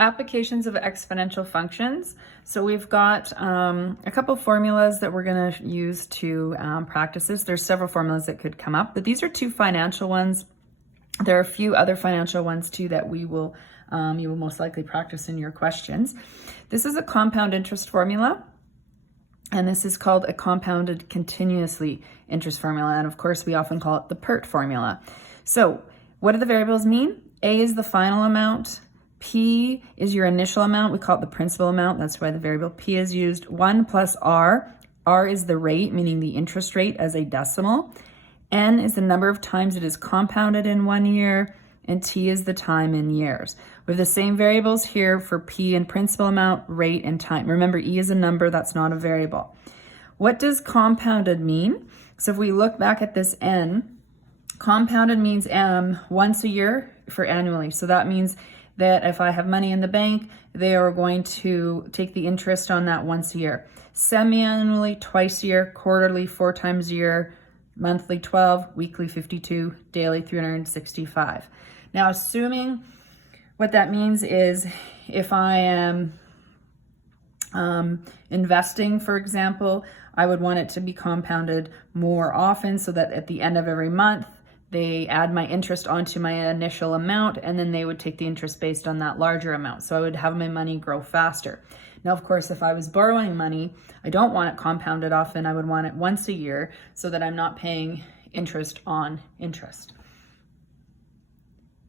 Applications of exponential functions. So we've got a couple formulas that we're going to use to practice this. There's several formulas that could come up, but these are two financial ones. There are a few other financial ones too that you will most likely practice in your questions. This is a compound interest formula, and this is called a compounded continuously interest formula. And of course, we often call it the PERT formula. So what do the variables mean? A is the final amount. P is your initial amount. We call it the principal amount. That's why the variable P is used. 1 plus R. R is the rate, meaning the interest rate as a decimal. N is the number of times it is compounded in 1 year. And T is the time in years. We have the same variables here for P and principal amount, rate, and time. Remember, E is a number, that's not a variable. What does compounded mean? So if we look back at this N, compounded means once a year for annually. So that means that if I have money in the bank, they are going to take the interest on that once a year. Semi-annually, twice a year, quarterly, 4 times a year, monthly 12, weekly 52, daily 365. Now, assuming what that means is if I am investing, for example, I would want it to be compounded more often so that at the end of every month, they add my interest onto my initial amount, and then they would take the interest based on that larger amount. So I would have my money grow faster. Now, of course, if I was borrowing money, I don't want it compounded often. I would want it once a year so that I'm not paying interest on interest.